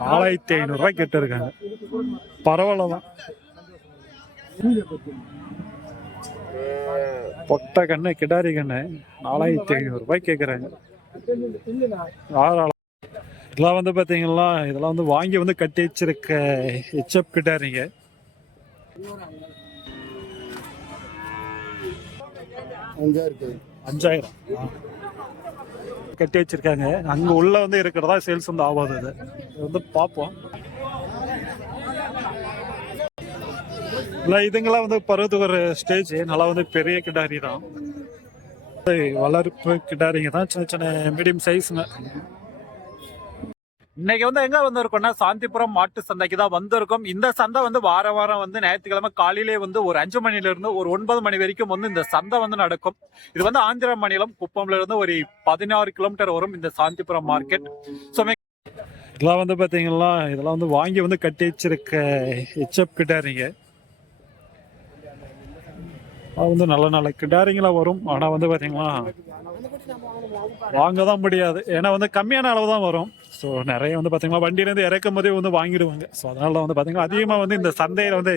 நாலாயிரத்தி ஐநூறுரூவா கேட்டிருக்காங்க. பரவாயில்ல தான் பொட்டை கண்ணு கிடாரி கண்ணு நாலாயிரத்தி ஐநூறுரூபாய் கேட்குறாங்க ஆறாளம் இதெல்லாம் வந்து பார்த்தீங்கன்னா இதெல்லாம் வந்து வாங்கி வந்து கட்டி வச்சிருக்க ஹெச்எப் கிட்டாரிங்க அஞ்சாயிரம். கட்டி வச்சிருக்காங்க. அங்க உள்ள வந்து இருக்கிறதா சேல்ஸ் வந்து ஆகாது அது. இது வந்து பார்ப்போம். இல்லை இதுங்கெல்லாம் வந்து பருவத்துக்கு ஒரு ஸ்டேஜ் நல்லா வந்து பெரிய கிடாரி தான். வளர்ப்பு கிடாரிங்க தான் சின்ன சின்ன மீடியம் சைஸுங்க இன்னைக்கு வந்து எங்க வந்திருக்கோம்னா சாந்திபுரம் மாட்டு சந்தைக்கு தான் வந்திருக்கோம். இந்த சந்தை வந்து வார வாரம் வந்து ஞாயிற்றுக்கிழமை காலையிலே வந்து ஒரு அஞ்சு மணில இருந்து ஒரு ஒன்பது மணி வரைக்கும் வந்து இந்த சந்தை வந்து நடக்கும். இது வந்து ஆந்திர மாநிலம் குப்பம்ல இருந்து ஒரு பதினாறு கிலோமீட்டர் வரும் இந்த சாந்திபுரம் மார்க்கெட் ஸோ இதெல்லாம் வந்து பார்த்தீங்கன்னா இதெல்லாம் வந்து வாங்கி வந்து கட்டி வச்சிருக்க ஹெச்எப் கிட்டாரிங்க அது வந்து நல்ல நல்ல கிட்டாரிங்களா வரும். ஆனா வந்து பாத்தீங்கன்னா வாங்க தான் முடியாது. ஏன்னா வந்து கம்மியான அளவு தான் வரும். ஸோ நிறைய வந்து பார்த்தீங்கன்னா வண்டியிலேருந்து இறக்கும் போதே வந்து வாங்கிடுவாங்க. ஸோ அதனால வந்து பார்த்தீங்கன்னா அதிகமாக வந்து இந்த சந்தையில் வந்து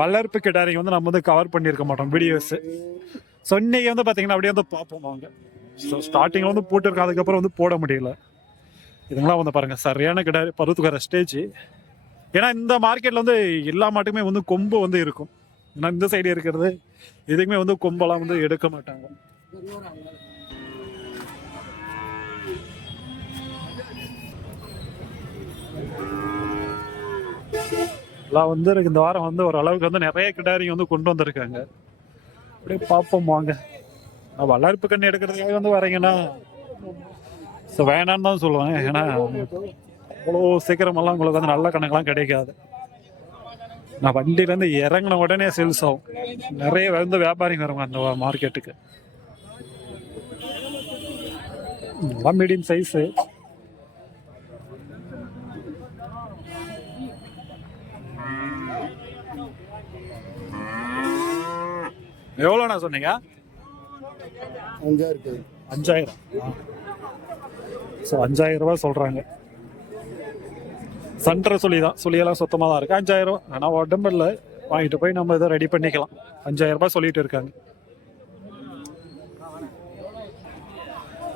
வளர்ப்பு கிட்டாரிங்க வந்து நம்ம வந்து கவர் பண்ணியிருக்க மாட்டோம் வீடியோஸ் ஸோ இன்னைக்கு வந்து பார்த்தீங்கன்னா அப்படியே வந்து பார்ப்போம் வாங்க. ஸோ ஸ்டார்டிங்கில் வந்து போட்டிருக்கோம் அதுக்கப்புறம் வந்து போட முடியல. இதுங்களாம் வந்து பாருங்க சரியான கிடாரி பருவத்துக்கார ஸ்டேஜ் ஏன்னா இந்த மார்க்கெட்டில் வந்து எல்லா மாட்டுக்குமே வந்து கொம்பு வந்து இருக்கும். ஏன்னா இந்த சைடு இருக்கிறது எதுக்குமே வந்து கொம்பெல்லாம் வந்து எடுக்க மாட்டாங்க. எல்லாம் வந்து இந்த வாரம் வந்து ஒரு அளவுக்கு வந்து நிறைய கிடாரிங்க வந்து கொண்டு வந்திருக்காங்க. அப்படியே பார்ப்போம் வாங்க. நான் வளர்ப்பு கண்ணு எடுக்கிறதுக்காக வந்து வரீங்கன்னா ஸோ வேணான்னு தான் சொல்லுவேன் ஏன்னா அவ்வளோ சீக்கிரமெல்லாம் உங்களுக்கு வந்து நல்ல கணக்கெல்லாம் கிடைக்காது. நான் வண்டியிலேருந்து இறங்கின உடனே சேல்ஸ் ஆகும். நிறைய வந்து வியாபாரிங்க வருவாங்க அந்த மார்க்கெட்டுக்கு எல்லாம் மீடியம் சைஸு எவ்வளோண்ணா சொன்னீங்க? அஞ்சா இருக்கு அஞ்சாயிரம் ஸோ அஞ்சாயிரம் ரூபாய் சொல்கிறாங்க சண்டரை சொல்லி தான். சொல்லியெல்லாம் சுத்தமாக தான் இருக்குது அஞ்சாயிரம் ரூபாய். ஆனால் உடம்பில் வாங்கிட்டு போய் நம்ம இதை ரெடி பண்ணிக்கலாம். அஞ்சாயிரம் ரூபாய் சொல்லிட்டு இருக்காங்க.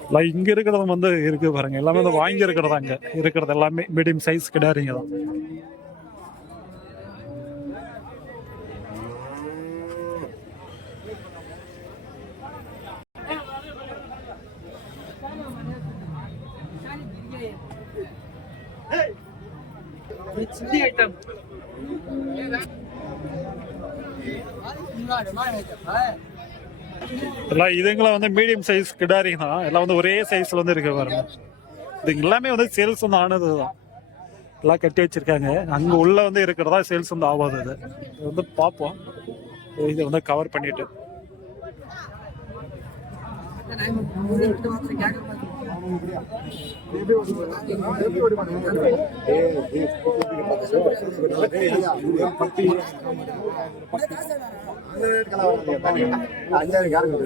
இல்லை இங்கே இருக்கிறது வந்து இருக்குது பாருங்க. எல்லாமே வந்து வாங்கி இருக்கிறதாங்க. இருக்கிறது எல்லாமே மீடியம் சைஸ் கிடாரிங்க தான். எல்லாம் இதுங்களாம் வந்து மீடியம் சைஸ் கிடாரிங்க தான். எல்லாம் வந்து ஒரே சைஸ்ல வந்து இருக்கு பாருங்க. இது எல்லாமே வந்து சேல்ஸ் வந்து ஆனது தான் எல்லாம் கட்டி வச்சிருக்காங்க. அங்க உள்ள வந்து இருக்கிறதா சேல்ஸ் வந்து ஆகாது அது. இது வந்து பார்ப்போம். இதை வந்து கவர் பண்ணிட்டு. அஞ்சாறு காரணம்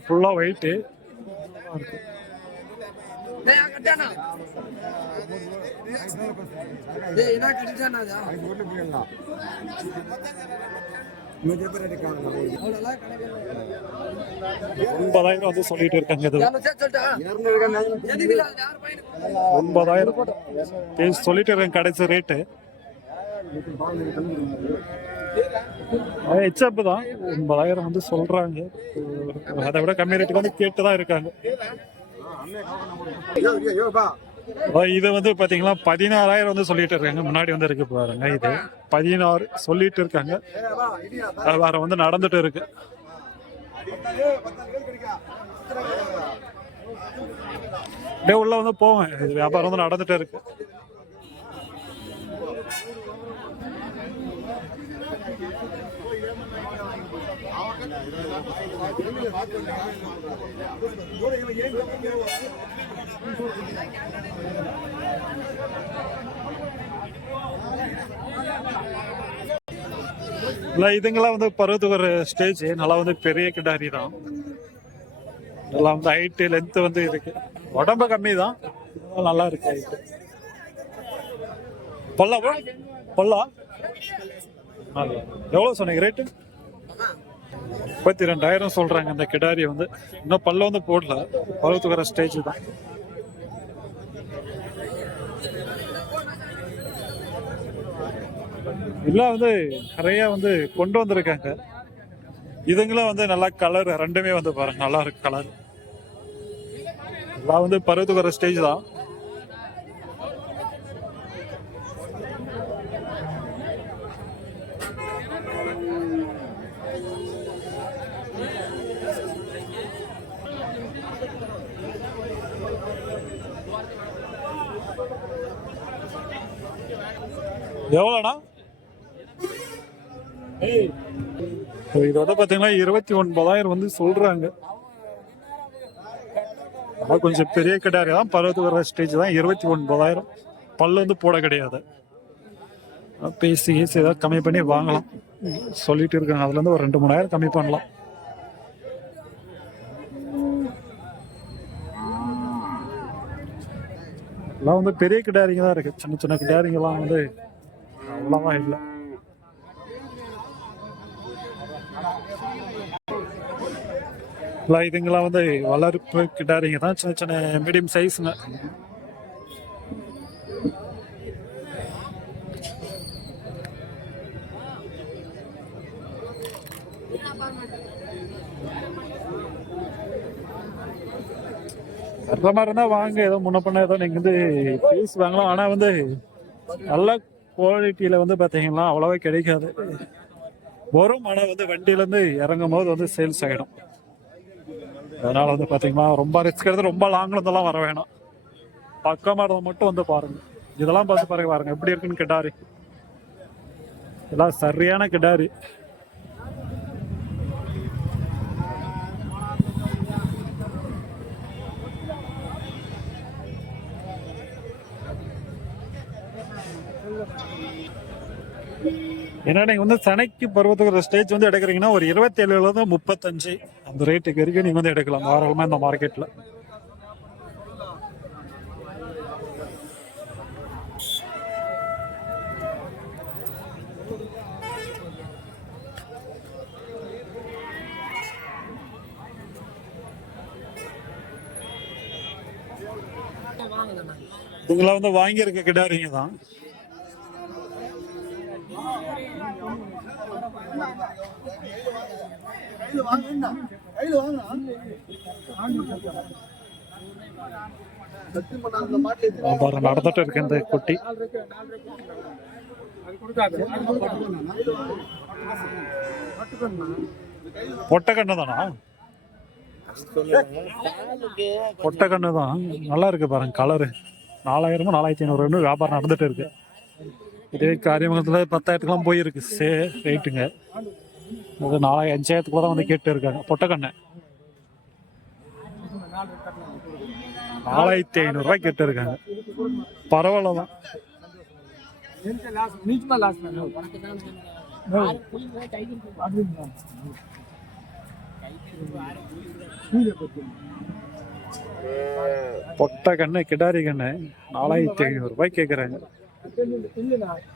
ஃபுல்லாக வெயிட்டு இருக்கு ஒன்பதாயிரம் வந்து சொல்லிட்டு இருக்காங்க இது. ஒன்பதாயிரம். சொல்லிட்டு இருக்காங்க கடைசி ரேட்டு தான். ஒன்பதாயிரம் வந்து சொல்றாங்க. அதை விட கம்மி ரேட்டுக்கு வந்து கேட்டு தான் இருக்காங்க. இது வந்து பாத்தீங்கன்னா பதினாறாயிரம் வந்து சொல்லிட்டு இருக்காங்க. முன்னாடி வந்து இருக்கு பாருங்க இது. பதினாறு சொல்லிட்டு இருக்காங்க. வியாபாரம் வந்து நடந்துட்டு இருக்கு. அப்படியே உள்ள வந்து போவேன் இது வியாபாரம் வந்து நடந்துட்டு இருக்கு. இல்லை இதுங்கெல்லாம் வந்து பருவத்துக்கு ஒரு ஸ்டேஜ் நல்லா வந்து பெரிய கிடாரி தான். நல்லா வந்து ஹைட்டு லென்த்து வந்து இருக்கு. உடம்பு கம்மி தான் நல்லா இருக்கு ஹைட்டு பொல்லா பொல்லா? எவ்வளோ சொன்னீங்க? ரேட்டு முப்பத்தி ரெண்டாயிரம் சொல்றாங்க இந்த கிடாரி வந்து. இன்னும் பல்ல வந்து போடல. பருவத்துக்கு வர ஸ்டேஜ் தான். எல்லாம் வந்து நிறைய வந்து கொண்டு வந்திருக்காங்க. இதுங்களும் வந்து நல்லா கலர் ரெண்டுமே வந்து பாருங்க நல்லா இருக்கு கலர் எல்லாம் வந்து பருவத்துக்கு வர ஸ்டேஜ் தான். எவ்வளோண்ணா? இது வந்து பார்த்தீங்கன்னா இருபத்தி ஒன்பதாயிரம் வந்து சொல்கிறாங்க அதான் கொஞ்சம் பெரிய கிடாரி. தான் பருவத்து வர ஸ்டேஜ் தான். இருபத்தி ஒன்பதாயிரம். பல்லு வந்து போட கிடையாது. பேசி ஈஸி ஏதாவது கம்மி பண்ணி வாங்கலாம். சொல்லிட்டு இருக்காங்க. அதுலேருந்து ஒரு ரெண்டு மூணாயிரம் கம்மி பண்ணலாம். எல்லாம் வந்து பெரிய கிடாரிங்க தான் இருக்குது சின்ன சின்ன கிடாரிங்கெல்லாம் வந்து அவ்வளவா இல்லை. இல்லை வந்து வளர்ப்பு கிட்டாரிங்க தான். சின்ன சின்ன மீடியம் சைஸுங்க வர்ற மாதிரி இருந்தால் வாங்க. ஏதோ முன்ன பண்ண ஏதோ நீங்கள் வந்து பீஸ் வாங்கலாம். ஆனால் வந்து நல்லா குவாலிட்டியில் வந்து பார்த்தீங்கன்னா அவ்வளோவா கிடைக்காது. வரும் ஆனால் வந்து வண்டியிலேருந்து இறங்கும் போது வந்து சேல்ஸ் ஆகிடும் அதனால் வந்து பார்த்தீங்கன்னா ரொம்ப ரிஸ்க் எடுத்து ரொம்ப லாங்கில் இருந்தெல்லாம் வர வேணாம். பக்கமாக மட்டும் வந்து பாருங்கள் இதெல்லாம் பார்த்து பாருங்க பாருங்கள் எப்படி இருக்குன்னு கிடாரி. இதெல்லாம் சரியான கிடாரி. ஏன்னா நீங்க வந்து சனைக்கு பருவத்துக்கு ஒரு ஸ்டேஜ் வந்து எடுக்கிறீங்கன்னா ஒரு இருபத்தேழுலேருந்து முப்பத்தஞ்சு அந்த ரேட்டுக்கு வரைக்கும் நீங்க வந்து எடுக்கலாம். தாராளமாக இந்த மார்க்கெட்ல இதுங்களாம் வந்து வாங்கியிருக்க கிடாரிங்க தான். வியாபாரம் நடந்துட்டு இருக்கு இந்த குட்டி. பொட்டக்கண்ணு தானா? பொட்டக்கண்ணு தான். நல்லா இருக்கு பாருங்க கலரு நாலாயிரமும் நாலாயிரத்தி ஐநூறு வியாபாரம் நடந்துட்டு இருக்கு. இதே காரியமங்கலத்தில் பத்தாயிரத்துக்குலாம் போயிருக்கு சே ரேட்டுங்க அது நாலாயிரம் அஞ்சாயிரத்துக்குள்ள தான் வந்து கேட்டு இருக்காங்க பொட்டக்கண்ணை. நாலாயிரத்தி ஐநூறுரூவா கேட்டு இருக்காங்க பரவாயில்ல தான் பொட்டை கண்ணு கிடாரி கண்ணு நாலாயிரத்தி ஐநூறுரூபாய் கேட்குறாங்க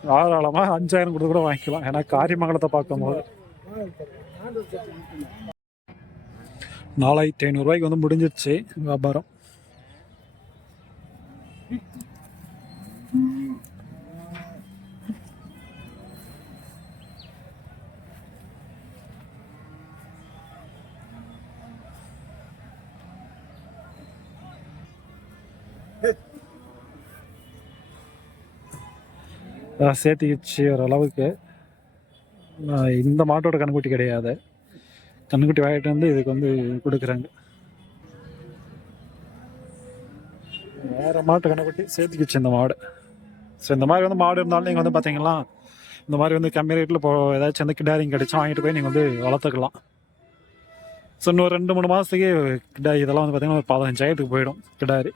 தாராளமா அஞ்சாயிரம் கொடுத்து கூட வாங்கிக்கலாம். ஏன்னா காரியமங்கலத்தை பார்க்கும்போது. நாலாயிரத்தி ஐநூறுரூவாய்க்கு வந்து முடிஞ்சிருச்சு வியாபாரம். சேர்த்திக்கிச்சு ஓரளவுக்கு இந்த மாட்டோட கண்ணுக்குட்டி கிடையாது. கண்ணுக்குட்டி வாங்கிட்டு வந்து இதுக்கு வந்து கொடுக்குறாங்க. வேறு மாட்டு கண்ணுக்குட்டி சேர்த்துக்கிச்சு இந்த மாடு. ஸோ இந்த மாதிரி வந்து மாடு இருந்தாலும் நீங்கள் வந்து பார்த்தீங்கன்னா இந்த மாதிரி வந்து கம்மி ரேட்டில் இப்போ ஏதாச்சும் வந்து கிடாரிங் கிடைச்சா வாங்கிட்டு போய் நீங்கள் வந்து வளர்த்துக்கலாம். ஸோ இன்னும் ரெண்டு மூணு மாதத்துக்கு கிடாரி இதெல்லாம் வந்து பார்த்தீங்கன்னா ஒரு பதினஞ்சாயிரத்துக்கு போயிடும் கிடாரி.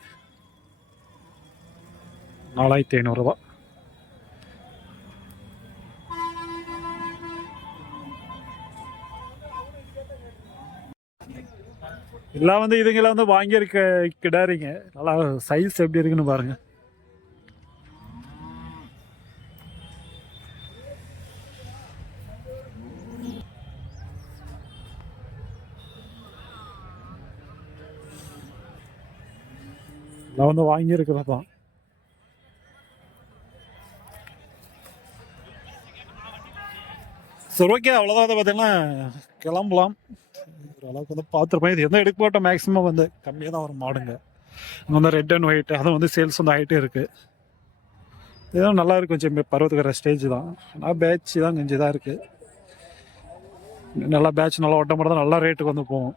நாலாயிரத்தி ஐநூறுரூவா எல்லாம் வந்து இதுங்கெல்லாம் வந்து வாங்கியிருக்க கிடாரிங்க. நல்லா சைஸ் எப்படி இருக்குன்னு பாருங்க. எல்லாம் வந்து வாங்கியிருக்கிறது தான் சரி ஓகே அவ்வளோதான் வந்து பார்த்தீங்கன்னா கிளம்பலாம். அளவுக்கு வந்து பார்த்துருப்பேன் இது எந்த எடுக்க போட்டோம் மேக்ஸிமம் வந்து கம்மியாக தான் வரும் மாடுங்க. இங்கே வந்து ரெட் அண்ட் ஒயிட் அதுவும் வந்து சேல்ஸ் வந்து ஆகிட்டே இருக்குது இதெல்லாம் நல்லா இருக்கும் கொஞ்சம் பருவத்துக்கிற ஸ்டேஜ் தான். ஆனால் பேட்ச் தான் கொஞ்சம் இதாக இருக்குது நல்லா பேட்ச் நல்லா ஓட்ட மட்டும் தான் நல்லா ரேட்டுக்கு வந்து போகும்.